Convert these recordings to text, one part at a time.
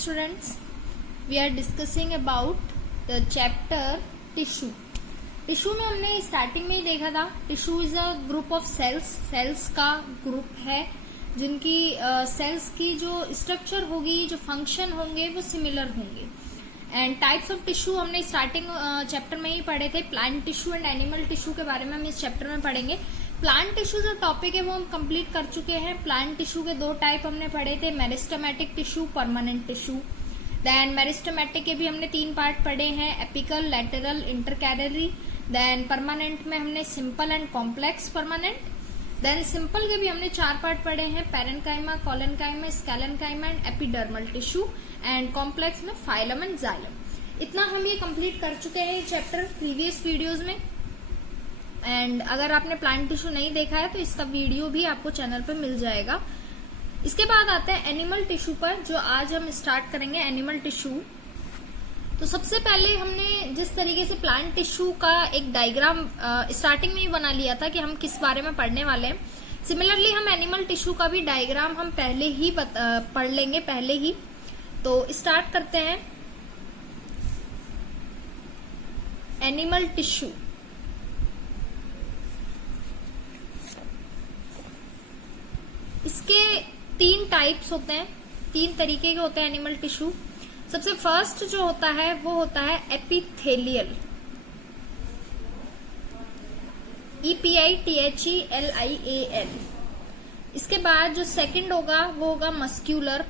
students, we are discussing about the chapter tissue. Tissue में हमने starting में ही देखा था, tissue is a group of cells का ग्रुप है जिनकी सेल्स की जो स्ट्रक्चर होगी, जो फंक्शन होंगे वो सिमिलर होंगे. एंड टाइप्स ऑफ टिश्यू हमने स्टार्टिंग चैप्टर में ही पढ़े थे. Plant tissue and animal tissue के बारे में हम इस चैप्टर में पढ़ेंगे. प्लांट टिश्यू जो टॉपिक है वो हम कंप्लीट कर चुके हैं. प्लांट टिश्यू के दो टाइप हमने पढ़े थे, meristematic tissue, permanent tissue. Then meristematic के भी हमने 3 पार्ट पढ़े हैं, apical, lateral, intercalary. Then permanent में हमने simple and complex permanent. Then simple के भी हमने 4 पार्ट पढ़े हैं, parenchyma, collenchyma, sclerenchyma and epidermal tissue. And complex में फाइलम एंड जाइलम. इतना हम ये कंप्लीट कर चुके हैं ये चैप्टर प्रीवियस वीडियोज में. एंड अगर आपने प्लांट टिश्यू नहीं देखा है तो इसका वीडियो भी आपको चैनल पर मिल जाएगा. इसके बाद आते हैं एनिमल टिश्यू पर, जो आज हम स्टार्ट करेंगे. एनिमल टिश्यू, तो सबसे पहले हमने जिस तरीके से प्लांट टिश्यू का एक डायग्राम स्टार्टिंग में ही बना लिया था कि हम किस बारे में पढ़ने वाले हैं, सिमिलरली हम एनिमल टिश्यू का भी डायग्राम हम पहले ही पढ़ लेंगे पहले ही. तो स्टार्ट करते हैं. एनिमल टिश्यू, इसके 3 टाइप्स होते हैं, 3 तरीके के होते हैं एनिमल टिश्यू. सबसे फर्स्ट जो होता है वो होता है एपिथेलियल, EPITHELIAL. इसके बाद जो सेकंड होगा वो होगा मस्क्यूलर,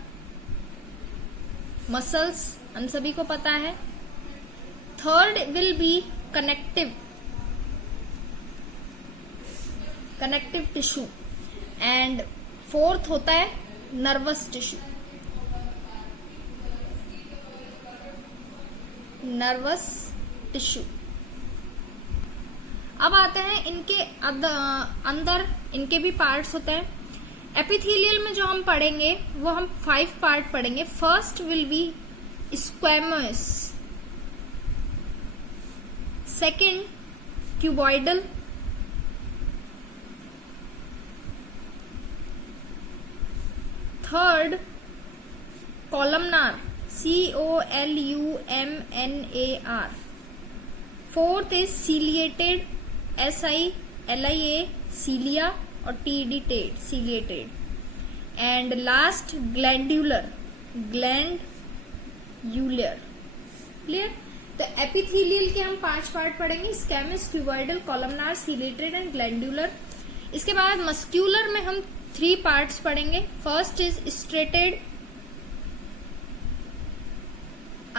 मसल्स हम सभी को पता है. Third will be connective tissue. And fourth होता है नर्वस टिश्यू. अब आते हैं इनके अंदर इनके भी पार्ट्स होते हैं. एपिथेलियल में जो हम पढ़ेंगे वो हम 5 पार्ट पढ़ेंगे. First will be squamous, second cuboidal, third columnar, COLUMNAR. Fourth is ciliated, SILIA, सीलिया, और TED, Ted, ciliated. And last glandular. Clear. तो एपिथेलियल के हम 5 पार्ट पढ़ेंगे, squamous, cuboidal, columnar, ciliated and glandular. इसके बाद मस्क्यूलर में हम 3 पार्ट्स पढ़ेंगे. First is striated,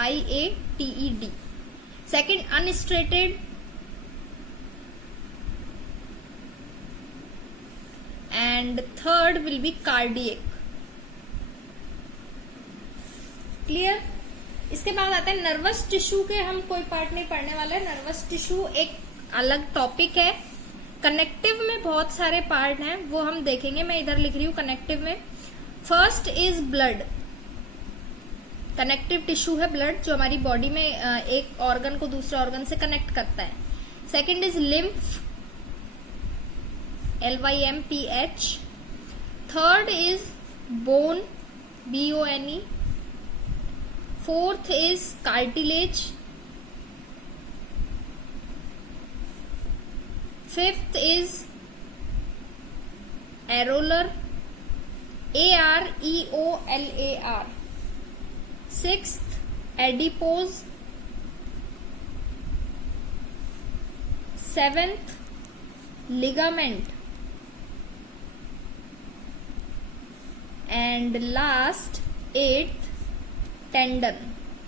IATED. Second unstriated, and third will be cardiac. Clear. इसके बाद आता है नर्वस टिश्यू के हम कोई पार्ट नहीं पढ़ने वाले. नर्वस टिश्यू एक अलग टॉपिक है. कनेक्टिव में बहुत सारे पार्ट हैं, वो हम देखेंगे. मैं इधर लिख रही हूँ कनेक्टिव में. First is blood. Connective tissue है ब्लड, जो हमारी बॉडी में एक ऑर्गन को दूसरे ऑर्गन से कनेक्ट करता है. Second is lymph, LYMPH. Third is bone, BONE. Fourth is cartilage. Fifth is areolar, AREOLAR. Sixth adipose. Seventh ligament. And last 8th tendon,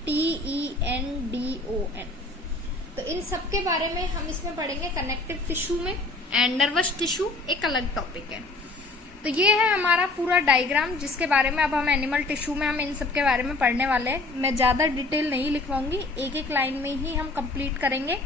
TENDON. तो इन सब के बारे में हम इसमें पढ़ेंगे कनेक्टिव टिश्यू में. एंड नर्वस टिश्यू एक अलग टॉपिक है. तो ये है हमारा पूरा डायग्राम, जिसके बारे में अब हम एनिमल टिश्यू में हम इन सब के बारे में पढ़ने वाले हैं. मैं ज्यादा डिटेल नहीं लिखवाऊंगी, एक लाइन में ही हम कंप्लीट करेंगे.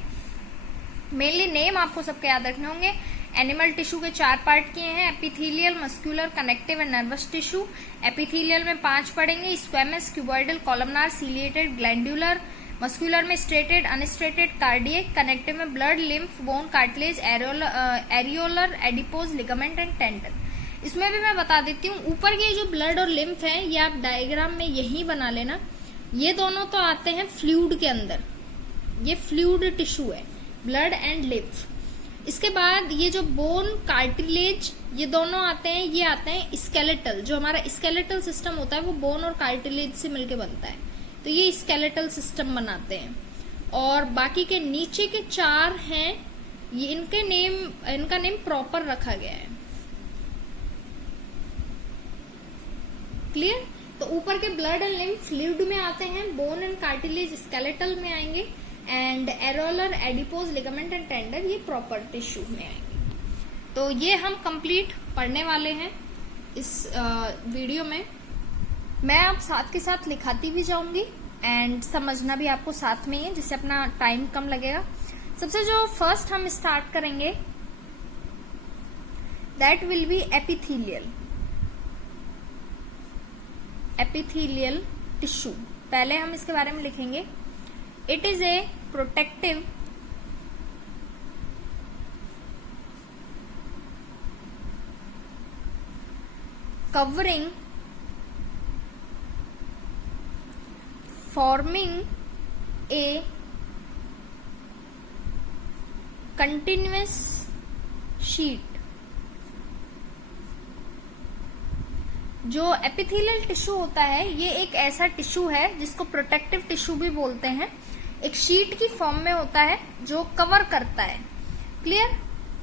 मेनली नेम आपको सबके याद रखने होंगे. एनिमल टिश्यू के 4 पार्ट किए हैं, epithelial, muscular, connective and nervous tissue. Epithelial में 5 पढ़ेंगे, squamous, cuboidal, columnar, ciliated, glandular. Muscular में स्ट्रेटेड, अनस्ट्रेटेड, कार्डियक. कनेक्टिव में blood, lymph, bone, cartilage, areolar, adipose, ligament and tendon. इसमें भी मैं बता देती हूँ, ऊपर के जो ब्लड और लिम्फ है ये आप डायग्राम में यही बना लेना, ये दोनों तो आते हैं फ्लूइड के अंदर, ये फ्लूइड टिश्यू है, ब्लड एंड लिम्फ। इसके बाद ये जो बोन, कार्टिलेज, ये दोनों आते हैं, ये आते हैं स्केलेटल। जो हमारा स्केलेटल सिस्टम होता है वो बोन और कार्टिलेज से मिलके बनता है, तो ये स्केलेटल सिस्टम बनाते हैं। और बाकी के नीचे के 4 हैं, ये इनका नेम प्रॉपर रखा गया है। क्लियर? तो ऊपर के ब्लड एंड लिम्फ फ्लूइड में आते हैं, बोन एंड कार्टिलेज स्केलेटल में आएंगे, and areolar, adipose, ligament and tendon ये प्रॉपर टिश्यू में आएंगे। तो ये हम कंप्लीट पढ़ने वाले हैं इस वीडियो में। मैं अब साथ के साथ लिखाती भी जाऊंगी एंड समझना भी आपको साथ में ही है, जिससे अपना टाइम कम लगेगा। सबसे जो फर्स्ट हम स्टार्ट करेंगे that will be epithelial tissue. पहले हम इसके बारे में लिखेंगे, it is a protective covering forming a continuous sheet। जो एपिथेलियल टिश्यू होता है ये एक ऐसा टिश्यू है जिसको प्रोटेक्टिव टिश्यू भी बोलते हैं, एक शीट की फॉर्म में होता है जो कवर करता है। क्लियर?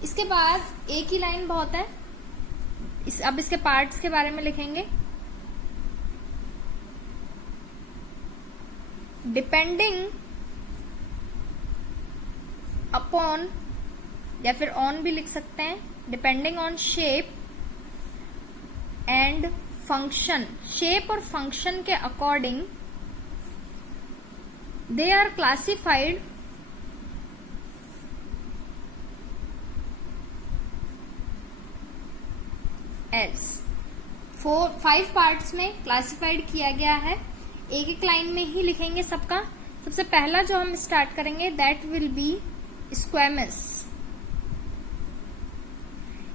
इसके बाद एक ही लाइन बहुत है, अब इसके पार्ट्स के बारे में लिखेंगे। डिपेंडिंग अपॉन, या फिर ऑन भी लिख सकते हैं, depending on shape and function, shape और फंक्शन के according they are classified as 5 parts में क्लासिफाइड किया गया है। एक एक लाइन में ही लिखेंगे सबका। सबसे पहला जो हम स्टार्ट करेंगे that will be squamous.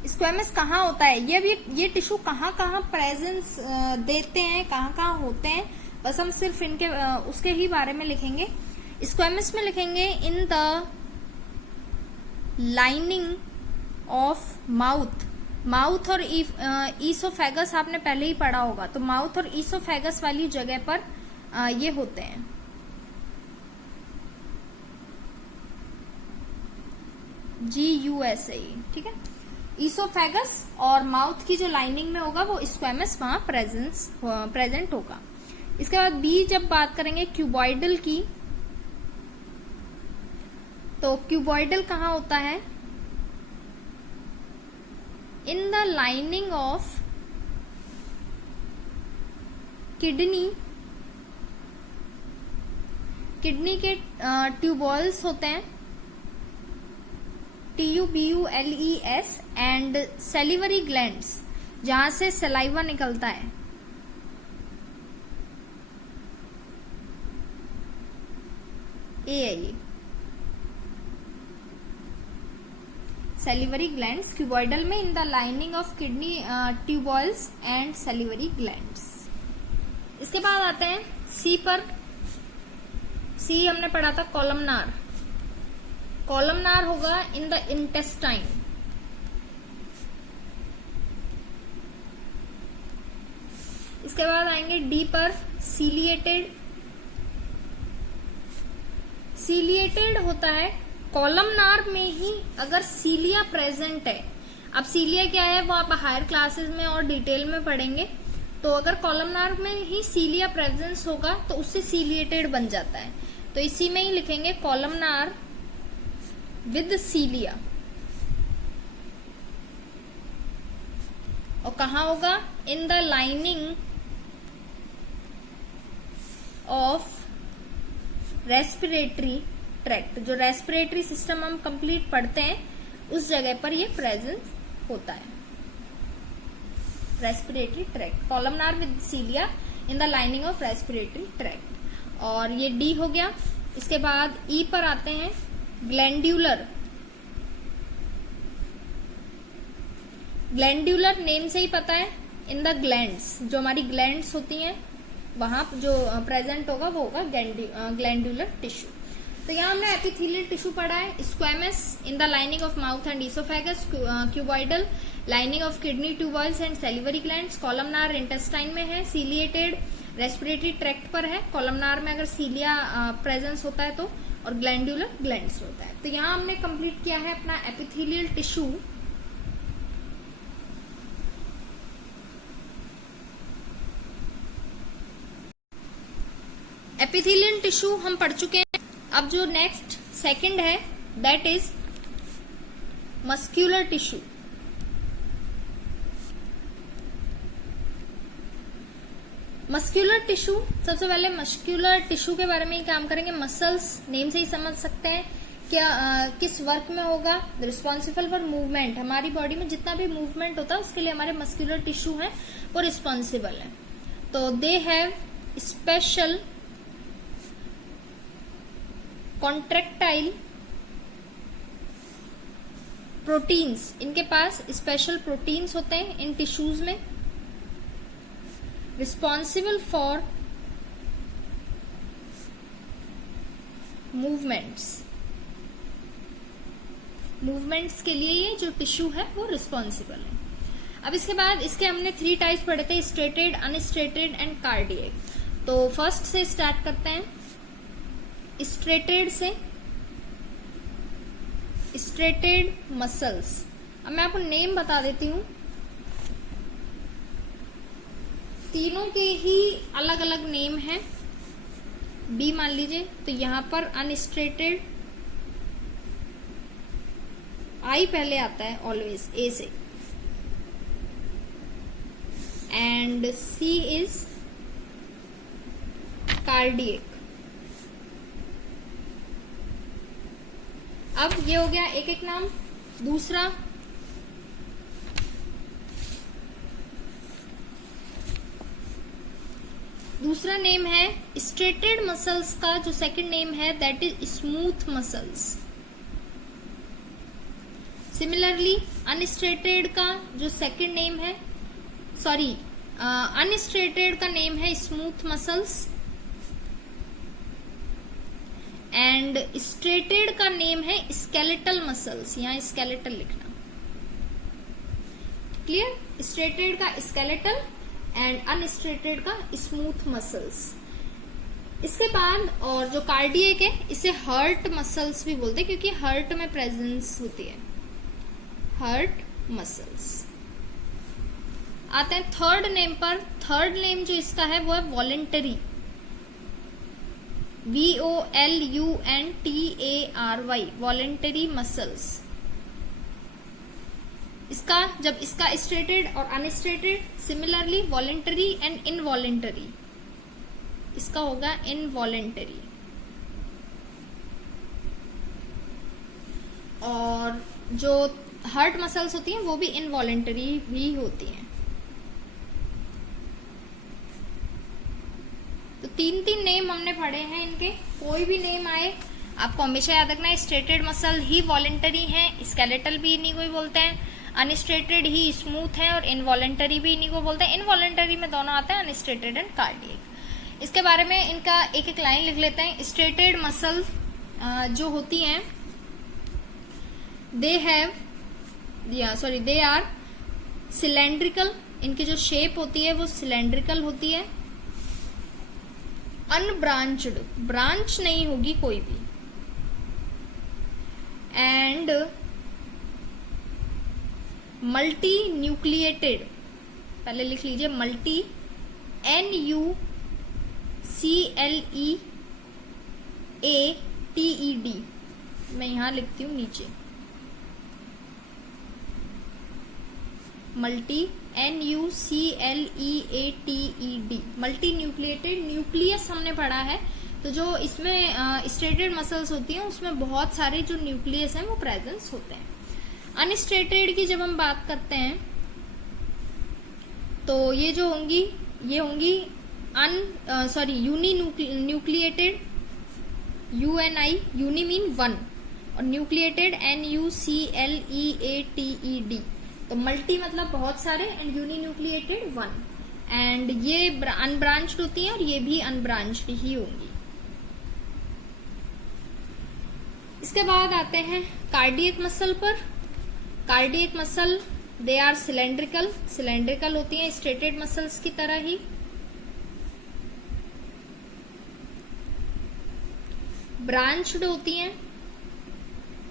Squamous कहाँ होता है, ये टिश्यू कहाँ कहाँ प्रेजेंस देते हैं, कहाँ कहाँ होते हैं, बस हम सिर्फ इनके उसके ही बारे में लिखेंगे। स्क्वैमस में लिखेंगे इन द लाइनिंग ऑफ माउथ और ईसोफेगस आपने पहले ही पढ़ा होगा, तो माउथ और ईसोफेगस वाली जगह पर ये होते हैं। GUSA, ठीक है। ईसोफेगस और माउथ की जो लाइनिंग में होगा वो स्क्वैमस वहां प्रेजेंट होगा। इसके बाद बी जब बात करेंगे क्यूबॉइडल की, तो क्यूबॉइडल कहाँ होता है, इन द लाइनिंग ऑफ किडनी के ट्यूबॉल्स होते हैं, TUBULES, एंड सेलिवरी ग्लैंड्स जहां से सलाइवा निकलता है। ये सेलिवरी ग्लैंड्स क्यूबॉइडल में in the lining of kidney tubules and salivary glands. इसके बाद आते हैं सी पर। सी हमने पढ़ा था कॉलमनार। कॉलमनार होगा इन द इंटेस्टाइन। इसके बाद आएंगे डी पर सीलिएटेड। सीलिएटेड होता है कॉलमनार में ही अगर सीलिया प्रेजेंट है। अब सीलिया क्या है वो आप हायर क्लासेस में और डिटेल में पढ़ेंगे, तो अगर कॉलमनार में ही सीलिया प्रेजेंस होगा तो उससे सीलिएटेड बन जाता है। तो इसी में ही लिखेंगे कॉलमनार विद सीलिया। और कहा होगा in the lining of respiratory tract. जो रेस्पिरेटरी सिस्टम हम कंप्लीट पढ़ते हैं उस जगह पर ये प्रेजेंस होता है। Respiratory tract, columnar with cilia in the lining of respiratory tract. और ये डी हो गया। इसके बाद ई पर आते हैं ग्लैंड्यूलर। ग्लैंड्यूलर नेम से ही पता है, इन द ग्लैंड्स, जो हमारी ग्लैंड्स होती हैं वहां जो प्रेजेंट होगा वो होगा ग्लैंड्यूलर टिश्यू। तो यहाँ हमने एपिथेलियल टिश्यू पढ़ा है। Squamous in the lining of mouth and oesophagus, cuboidal lining of kidney tubules and salivary glands, columnar intestine में है, सीलिएटेड रेस्पिरेटरी ट्रैक्ट पर है, कॉलमनार में अगर सीलिया प्रेजेंस होता है तो, और ग्लैंड्यूलर ग्लैंड्स होता है। तो यहाँ हमने कंप्लीट किया है अपना एपिथेलियल टिश्यू। एपिथेलियल टिश्यू हम पढ़ चुके हैं। अब जो नेक्स्ट सेकंड है that is muscular tissue. Muscular tissue, सबसे पहले मस्क्यूलर टिश्यू के बारे में ही काम करेंगे। मसल्स नेम से ही समझ सकते हैं क्या किस वर्क में होगा, रिस्पॉन्सिबल फॉर मूवमेंट, हमारी बॉडी में जितना भी मूवमेंट होता है उसके लिए हमारे मस्क्यूलर टिश्यू है वो रिस्पॉन्सिबल है। तो they have special contractile proteins, इनके पास स्पेशल प्रोटीन्स होते हैं इन टिश्यूज में, रिस्पॉन्सिबल फॉर मूवमेंट्स के लिए ये जो टिश्यू है वो रिस्पॉन्सिबल है। अब इसके बाद इसके हमने 3 टाइप्स पढ़े थे, स्ट्रेटेड, अनस्ट्रेटेड एंड कार्डियक। तो फर्स्ट से स्टार्ट करते हैं, स्ट्रेटेड से। स्ट्रेटेड मसल्स, अब मैं आपको नेम बता देती हूं, तीनों के ही अलग अलग नेम हैं। बी मान लीजिए, तो यहां पर अनस्ट्रेटेड, आई पहले आता है ऑलवेज ए से, एंड सी इज कार्डियक। अब ये हो गया एक एक नाम। दूसरा नेम है स्ट्रेटेड मसल्स का, जो सेकंड नेम है that is smooth muscles. Similarly unstriated का जो सेकंड नेम है, सॉरी अनस्ट्रेटेड का नेम है स्मूथ मसल्स, एंड स्ट्रेटेड का नेम है स्केलेटल मसल्स। यहां स्केलेटल लिखना, क्लियर? स्ट्रेटेड का स्केलेटल एंड अनस्ट्रेटेड का स्मूथ मसल्स। इसके बाद और जो कार्डियक है इसे हर्ट मसल्स भी बोलते हैं, क्योंकि हर्ट में प्रेजेंस होती है, हर्ट मसल्स। आते हैं थर्ड नेम पर। थर्ड नेम जो इसका है वो है वॉलेंटरी, VOLUNTARY, वॉलेंटरी मसल्स। इसका जब इसका स्ट्रेटेड और unstriated, similarly voluntary and involuntary, इसका होगा इनवॉलेंटरी। और जो हार्ट मसल्स होती हैं वो भी इनवॉलेंटरी ही होती हैं। तो 3 नेम हमने पढ़े हैं इनके। कोई भी नेम आए आपको हमेशा याद रखना है, स्ट्रेटेड मसल ही वॉलेंटरी है, स्केलेटल भी इन्हीं को ही बोलते हैं, अनस्ट्रेटेड ही स्मूथ है, और इनवॉलेंटरी भी इन्हीं को बोलते हैं। इनवॉलेंटरी में दोनों आते हैं, अनस्ट्रेटेड एंड कार्डियक। इसके बारे में इनका एक एक लाइन लिख लेते हैं। स्ट्रेटेड मसल जो होती हैं दे आर सिलेंड्रिकल, इनकी जो शेप होती है वो सिलेंड्रिकल होती है। अनब्रांच्ड, ब्रांच नहीं होगी कोई भी, एंड मल्टी न्यूक्लिएटेड, पहले लिख लीजिए मल्टी, NUCLEATED, मैं यहां लिखती हूं नीचे, multi NUCLEATED, multi nucleated. Nucleus हमने पढ़ा है, तो जो इसमें स्ट्रेटेड मसल्स होती हैं उसमें बहुत सारे जो न्यूक्लियस हैं वो प्रेजेंस होते हैं। अनस्ट्रेटेड की जब हम बात करते हैं तो ये जो होंगी ये होंगी uninucleated, UNI, uni mean 1, और न्यूक्लिएटेड NUCLEATED, तो मल्टी मतलब बहुत सारे एंड यूनिन्यूक्लिएटेड वन, एंड ये अनब्रांच्ड होती हैं और ये भी अनब्रांच्ड ही होंगी। इसके बाद आते हैं कार्डियक मसल पर। Cardiac muscle they are cylindrical होती हैं स्ट्रेटेड मसल्स की तरह ही। ब्रांच्ड होती हैं,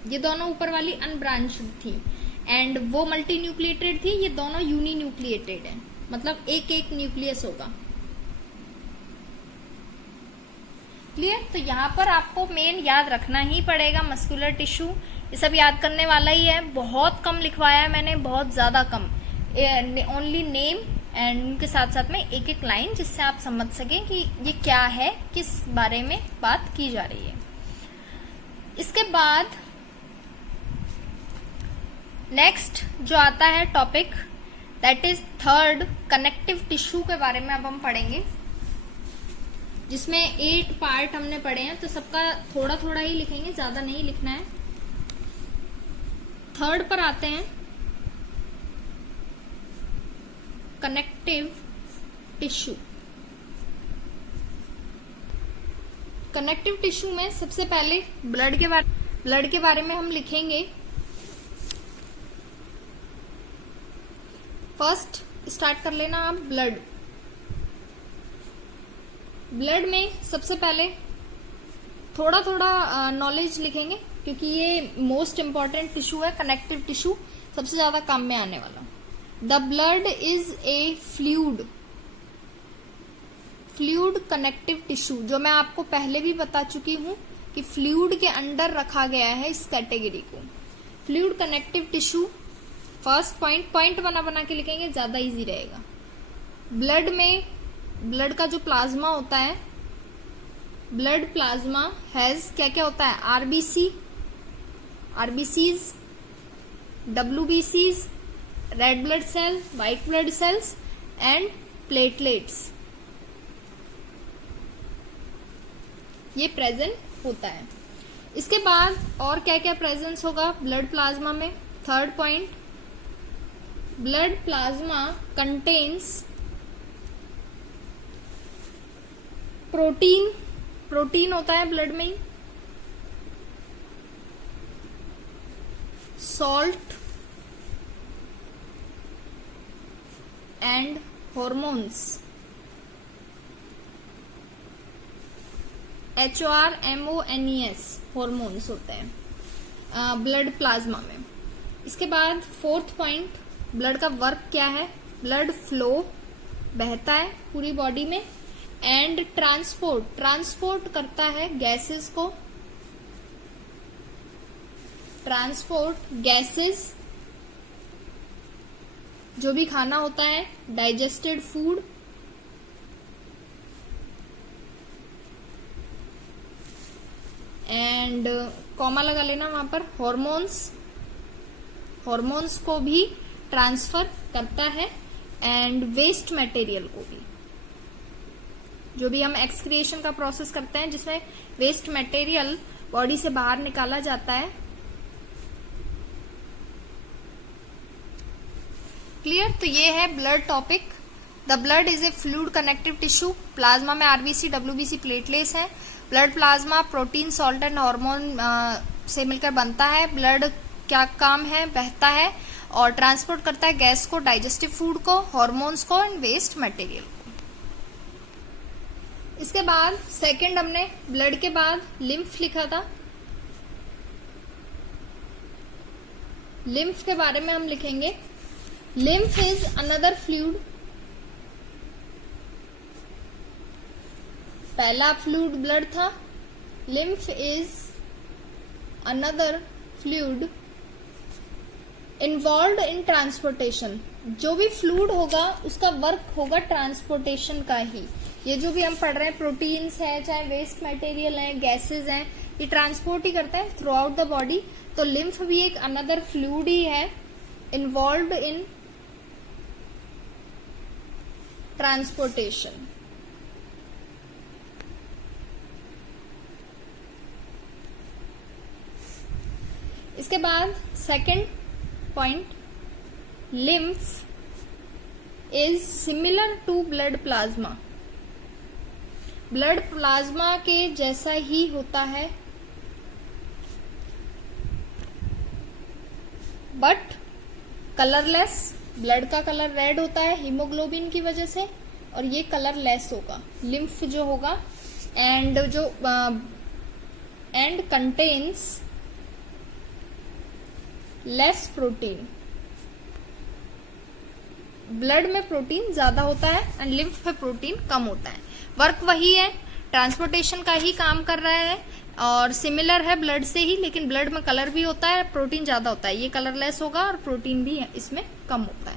ये दोनों ऊपर वाली अनब्रांच्ड थी एंड वो मल्टी न्यूक्लिएटेड थी, ये दोनों यूनिन्यूक्लिएटेड है, मतलब एक एक न्यूक्लियस होगा। क्लियर? तो यहाँ पर आपको मेन याद रखना ही पड़ेगा मस्कुलर टिश्यू, ये सब याद करने वाला ही है। बहुत कम लिखवाया है मैंने, बहुत ज्यादा कम, ओनली नेम एंड उनके साथ साथ में एक एक लाइन, जिससे आप समझ सकें कि ये क्या है, किस बारे में बात की जा रही है। इसके बाद नेक्स्ट जो आता है topic, that is third, connective tissue के बारे में अब हम पढ़ेंगे, जिसमें 8 पार्ट हमने पढ़े हैं, तो सबका थोड़ा थोड़ा ही लिखेंगे, ज्यादा नहीं लिखना है। थर्ड पर आते हैं, कनेक्टिव टिश्यू। कनेक्टिव टिश्यू में सबसे पहले ब्लड के बारे में हम लिखेंगे। फर्स्ट स्टार्ट कर लेना आप ब्लड में सबसे पहले थोड़ा थोड़ा नॉलेज लिखेंगे, क्योंकि ये मोस्ट इंपॉर्टेंट टिश्यू है, कनेक्टिव टिश्यू सबसे ज्यादा काम में आने वाला। The blood is a fluid connective tissue, जो मैं आपको पहले भी बता चुकी हूं कि फ्लूइड के अंडर रखा गया है इस कैटेगरी को। Fluid connective tissue, first point बना के लिखेंगे, ज्यादा इजी रहेगा। ब्लड का जो प्लाज्मा होता है, ब्लड प्लाज्मा हैज क्या क्या होता है, आरबीसीज, डब्ल्यूबीसीज, red blood cell, white blood cells and platelets, ये प्रेजेंट होता है। इसके बाद और क्या क्या प्रेजेंस होगा ब्लड प्लाज्मा में? Third point, blood plasma contains protein होता है ब्लड में, salt and hormones, HORMONES hormones होते हैं ब्लड प्लाज्मा में। इसके बाद फोर्थ पॉइंट, ब्लड का वर्क क्या है? ब्लड फ्लो, बहता है पूरी बॉडी में, एंड ट्रांसपोर्ट करता है गैसेस को, गैसेस जो भी खाना होता है, डाइजेस्टेड फूड, एंड कॉमा लगा लेना वहां पर, हॉर्मोन्स को भी ट्रांसफर करता है, एंड वेस्ट मटेरियल को भी, जो भी हम एक्सक्रिएशन का प्रोसेस करते हैं जिसमें वेस्ट मटेरियल बॉडी से बाहर निकाला जाता है। क्लियर? तो ये है blood topic. The blood is a fluid connective tissue. Plasma में आरबीसी, डब्ल्यूबीसी, प्लेटलेट्स हैं। Blood plasma protein, salt and hormone से मिलकर बनता है। ब्लड क्या काम है? बहता है और ट्रांसपोर्ट करता है गैस को, डाइजेस्टिव फूड को, हार्मोन्स को एंड वेस्ट मटेरियल को। इसके बाद सेकंड हमने ब्लड के बाद लिम्फ लिखा था। लिम्फ के बारे में हम लिखेंगे, लिम्फ इज अनदर फ्लूइड। पहला फ्लूइड ब्लड था, lymph is another fluid involved in transportation. जो भी फ्लूइड होगा उसका वर्क होगा ट्रांसपोर्टेशन का ही। ये जो भी हम पढ़ रहे हैं, प्रोटीन्स है, चाहे वेस्ट मटेरियल है, गैसेस हैं, ये ट्रांसपोर्ट ही करता है थ्रू आउट द बॉडी। तो लिम्फ भी एक अनदर फ्लूइड ही है, इन्वॉल्व्ड इन ट्रांसपोर्टेशन। इसके बाद second point, lymph is similar to blood plasma. Blood plasma के जैसा ही होता है, बट कलरलेस. ब्लड का कलर रेड होता है हीमोग्लोबिन की वजह से, और ये कलरलेस होगा लिम्फ जो होगा. And contains less protein. Blood में प्रोटीन ज्यादा होता है एंड लिम्फ में प्रोटीन कम होता है. वर्क वही है, ट्रांसपोर्टेशन का ही काम कर रहा है और सिमिलर है ब्लड से ही, लेकिन ब्लड में कलर भी होता है, प्रोटीन ज्यादा होता है. ये कलरलेस होगा और प्रोटीन भी इसमें कम होता है.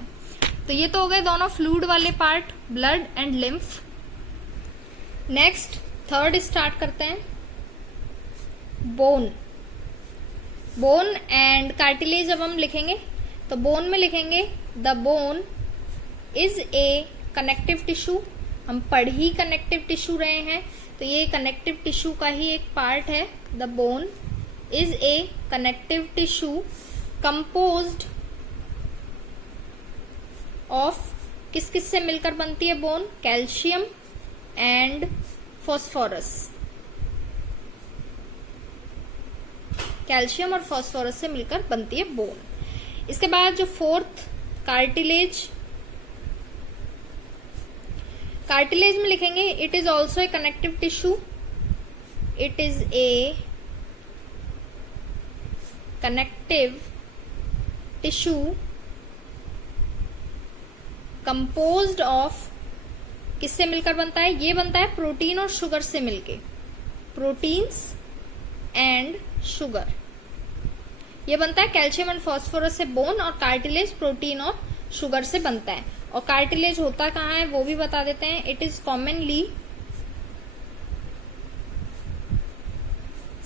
तो ये तो हो गए दोनों फ्लूइड वाले part, blood and lymph. Next third start करते हैं. बोन. बोन एंड कार्टिलेज अब हम लिखेंगे तो बोन में लिखेंगे the bone is a connective tissue. हम पढ़ ही कनेक्टिव टिश्यू रहे हैं, तो ये कनेक्टिव टिश्यू का ही एक पार्ट है. The bone is a connective tissue composed of, किस किस से मिलकर बनती है bone? Calcium and phosphorus. Calcium और फॉस्फोरस से मिलकर बनती है बोन. इसके बाद जो फोर्थ कार्टिलेज. कार्टिलेज में लिखेंगे it is also a connective tissue. It is a connective tissue composed of, किससे मिलकर बनता है? ये बनता है प्रोटीन और शुगर से मिलके. Proteins and sugar. ये बनता है कैल्शियम एंड फॉस्फोरस से बोन, और कार्टिलेज प्रोटीन और शुगर से बनता है. और कार्टिलेज होता कहाँ है वो भी बता देते हैं. It is commonly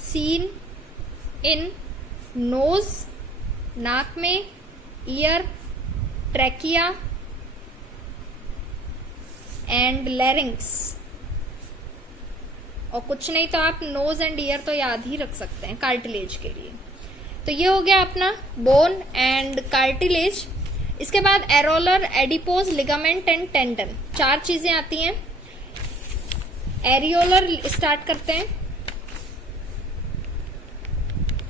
seen in knows, नाक में, ईयर, ट्रैकिया एंड लैरिंग्स. और कुछ नहीं तो आप नोज एंड ईयर तो याद ही रख सकते हैं कार्टिलेज के लिए. तो ये हो गया अपना बोन एंड कार्टिलेज. इसके बाद areolar, adipose, ligament and tendon. 4 चीजें आती हैं. एरियोलर स्टार्ट करते हैं.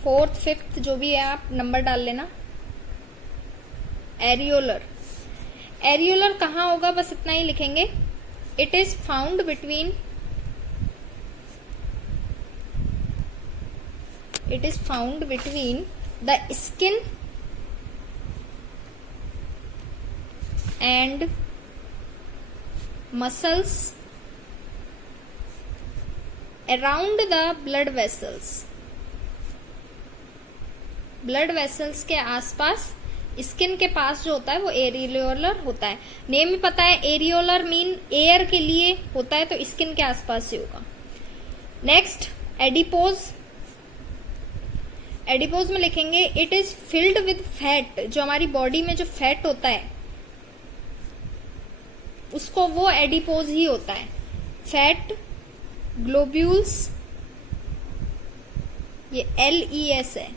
4th 5th जो भी है आप नंबर डाल लेना. एरियोलर. एरियोलर कहाँ होगा बस इतना ही लिखेंगे. It is found between, it is found between the skin and muscles around the blood vessels. Blood vessels के आसपास, स्किन के पास जो होता है वो एरियोलर होता है. नेम ही पता है, एरियोलर मीन एयर के लिए होता है, तो स्किन के आसपास ही होगा. Next adipose. एडिपोज में लिखेंगे it is filled with fat. जो हमारी बॉडी में जो फैट होता है उसको वो एडिपोज ही होता है. फैट ग्लोब्यूल्स, ये LES है,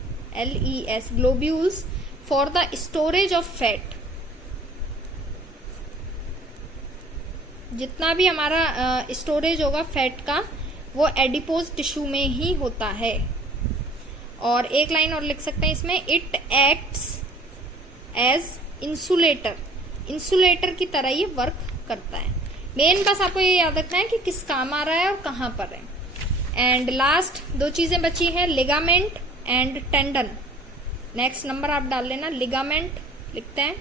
LES globules for the storage of fat. जितना भी हमारा स्टोरेज होगा फैट का वो एडिपोज टिश्यू में ही होता है. और एक लाइन और लिख सकते हैं इसमें, it acts as insulator. Insulator की तरह ये वर्क करता है. मेन बस आपको ये याद रखना है कि किस काम आ रहा है और कहाँ पर है. एंड लास्ट 2 चीजें बची हैं, ligament and tendon. Next number आप डाल लेना. लिगामेंट लिखते हैं.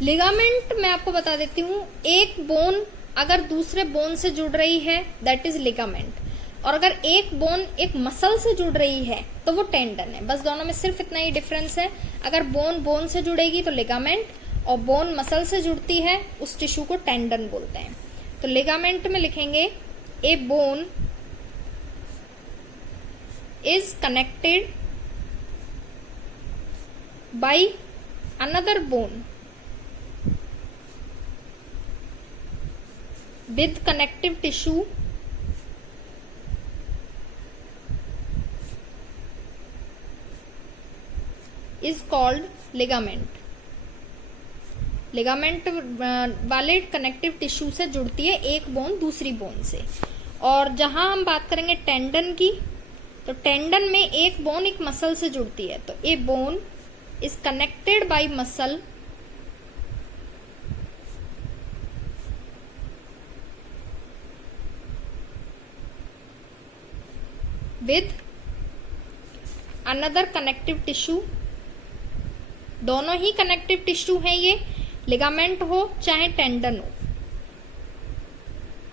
लिगामेंट मैं आपको बता देती हूँ, एक बोन अगर दूसरे बोन से जुड़ रही है दैट इज लिगामेंट, और अगर एक बोन एक मसल से जुड़ रही है तो वो टेंडन है. बस दोनों में सिर्फ इतना ही डिफरेंस है. अगर बोन बोन से जुड़ेगी तो लिगामेंट, और बोन मसल से जुड़ती है उस टिश्यू को टेंडन बोलते हैं. तो लिगामेंट में लिखेंगे a bone is connected by another bone with connective tissue is called ligament. Ligament वाले कनेक्टिव टिश्यू से जुड़ती है एक बोन दूसरी बोन से। और जहां हम बात करेंगे टेंडन की, तो टेंडन में एक बोन एक मसल से जुड़ती है, तो a bone is connected by muscle with another connective tissue. दोनों ही कनेक्टिव टिश्यू है ये, लिगामेंट हो चाहे टेंडन हो।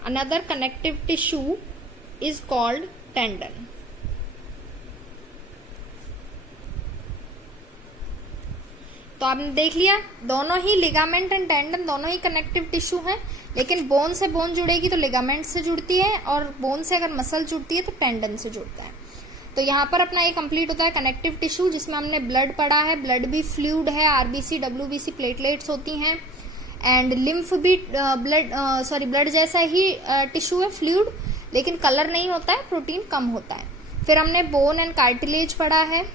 Another connective tissue is called tendon. तो आपने देख लिया, दोनों ही लिगामेंट एंड टेंडन दोनों ही कनेक्टिव टिश्यू हैं, लेकिन बोन से बोन जुड़ेगी तो लिगामेंट से जुड़ती है, और बोन से अगर मसल जुड़ती है तो टेंडन से जुड़ता है। तो यहाँ पर अपना ये कंप्लीट होता है कनेक्टिव टिश्यू, जिसमें हमने ब्लड पढ़ा है। ब्लड भी फ्लूइड है, आरबीसी डब्ल्यूबीसी प्लेटलेट्स होती हैं, एंड लिम्फ भी ब्लड जैसा ही टिश्यू है, फ्लूइड, लेकिन कलर नहीं होता है, प्रोटीन कम होता है। फिर हमने बोन एंड कार्टिलेज पढ़ा है।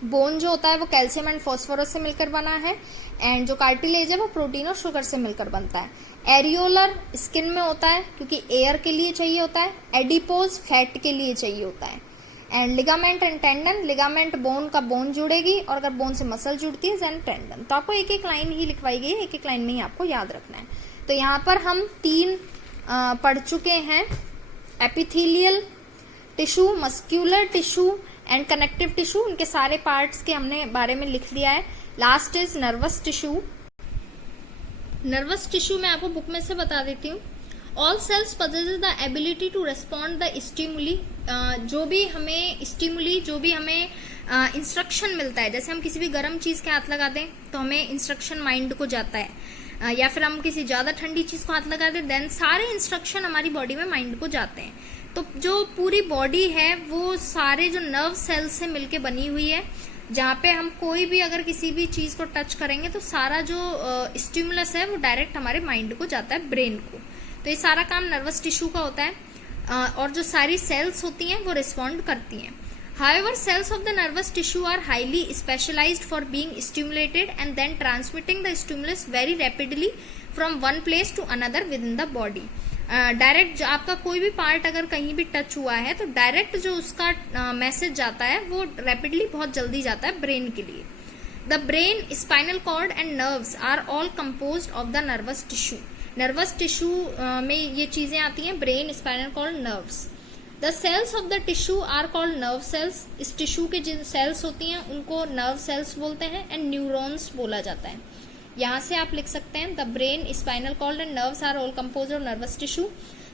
बोन जो होता है वो कैल्शियम एंड फॉस्फोरस से मिलकर बना है, एंड जो कार्टिलेज है वो प्रोटीन और शुगर से मिलकर बनता है। एरियोलर स्किन में होता है क्योंकि एयर के लिए चाहिए होता है। एडिपोज फैट के लिए चाहिए होता है। And ligament and tendon, ligament bone का बोन जुड़ेगी, और अगर बोन से मसल जुड़ती है देन टेंडन। तो आपको एक एक लाइन ही लिखवाई गई है, एक एक लाइन में ही आपको याद रखना है। तो यहाँ पर हम 3 पढ़ चुके हैं, epithelial tissue, muscular tissue and connective tissue. उनके सारे पार्ट्स के हमने बारे में लिख लिया है। Last is nervous tissue. Nervous tissue मैं आपको बुक में से बता देती हूँ। All cells possesses the ability to respond the stimuli. जो भी हमें स्टिमुली, जो भी हमें इंस्ट्रक्शन मिलता है, जैसे हम किसी भी गर्म चीज के हाथ लगा दें तो हमें इंस्ट्रक्शन माइंड को जाता है, या फिर हम किसी ज्यादा ठंडी चीज को हाथ लगा दें, देन सारे इंस्ट्रक्शन हमारी बॉडी में माइंड को जाते हैं। तो जो पूरी बॉडी है वो सारे जो नर्व सेल्स से मिलके बनी हुई है, जहाँ पे हम कोई भी अगर किसी भी चीज को टच करेंगे तो सारा जो स्टिमुलस है वो डायरेक्ट हमारे माइंड को जाता है, ब्रेन को। तो ये सारा काम नर्वस टिश्यू का होता है, और जो सारी सेल्स होती हैं वो रिस्पॉन्ड करती हैं। However, cells of the nervous tissue are highly specialized for being stimulated and then transmitting the stimulus very rapidly from one place to another within the body. Direct आपका कोई भी पार्ट अगर कहीं भी टच हुआ है तो डायरेक्ट जो उसका मैसेज जाता है वो रैपिडली बहुत जल्दी जाता है ब्रेन के लिए। The brain, spinal cord and nerves are all composed of the nervous tissue. Nervous tissue में ये चीजें आती हैं, brain, spinal cord, nerves. The cells of the tissue are called nerve cells. इस टिश्यू के जिन सेल्स होती हैं उनको नर्व सेल्स बोलते हैं, एंड न्यूरॉन्स बोला जाता है। यहाँ से आप लिख सकते हैं the brain, spinal cord and nerves are all composed of nervous tissue.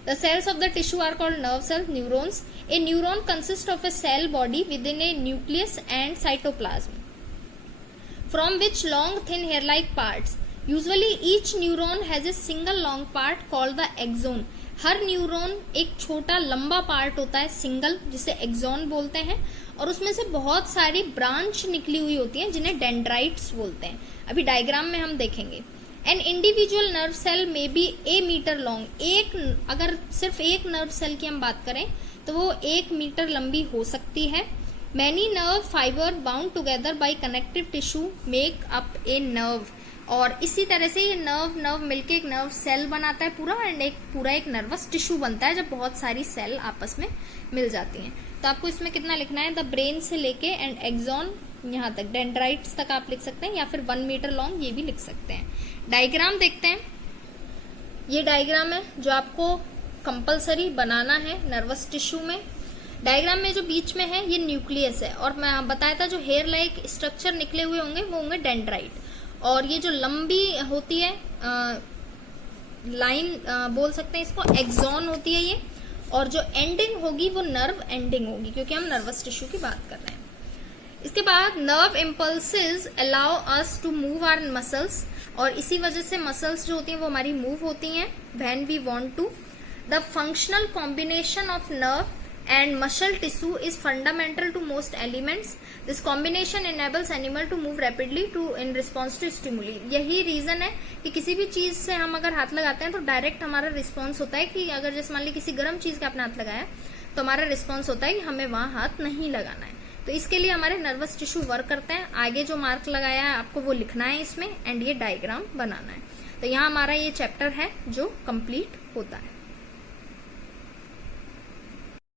The cells of the tissue are called nerve cells, neurons. A neuron consist of a cell body with in a nucleus and cytoplasm from which long thin hair-like parts. Usually each neuron has a single long part called the axon. Her neuron एक छोटा लंबा part होता है single, जिसे axon बोलते हैं, और उसमें से बहुत सारी ब्रांच निकली हुई होती हैं जिन्हें डेंड्राइट्स बोलते हैं। अभी डायग्राम में हम देखेंगे। एन इंडिविजुअल नर्व सेल में बी ए मीटर लॉन्ग। अगर सिर्फ एक नर्व सेल की हम बात करें तो वो 1 मीटर लंबी हो सकती है। Many nerve fiber bound together by connective tissue make up a nerve. और इसी तरह से ये नर्व मिलके एक नर्व सेल बनाता है पूरा, एंड एक नर्वस टिश्यू बनता है जब बहुत सारी सेल आपस में मिल जाती हैं। तो आपको इसमें कितना लिखना है, द ब्रेन से लेके एंड एक्सॉन यहाँ तक, डेंड्राइट्स तक आप लिख सकते हैं, या फिर 1 मीटर लॉन्ग ये भी लिख सकते हैं। डायग्राम देखते हैं। ये डायग्राम है जो आपको कंपल्सरी बनाना है नर्वस टिश्यू में। डायग्राम में जो बीच में है ये न्यूक्लियस है, और मैं बताया था जो हेयर लाइक स्ट्रक्चर निकले हुए होंगे वो होंगे डेंड्राइट, और ये जो लंबी होती है लाइन बोल सकते हैं इसको, एक्सॉन होती है ये, और जो एंडिंग होगी वो नर्व एंडिंग होगी, क्योंकि हम नर्वस टिश्यू की बात कर रहे हैं। इसके बाद nerve impulses allow us to move our muscles, और इसी वजह से मसल्स जो होती हैं वो हमारी मूव होती हैं when we want to. The functional combination of nerve and muscle tissue is fundamental to most elements. This combination enables animal to move rapidly in response to stimuli. यही रीजन है कि किसी भी चीज से हम अगर हाथ लगाते हैं तो डायरेक्ट हमारा रिस्पॉन्स होता है कि अगर जैसे मान ली किसी गर्म चीज का आपने हाथ लगाया तो हमारा रिस्पॉन्स होता है कि हमें वहां हाथ नहीं लगाना है। तो इसके लिए हमारे नर्वस टिश्यू वर्क करते हैं। आगे जो मार्क लगाया है आपको वो लिखना है इसमें एंड ये डायग्राम बनाना है। तो यहाँ हमारा ये चैप्टर है जो कंप्लीट होता है।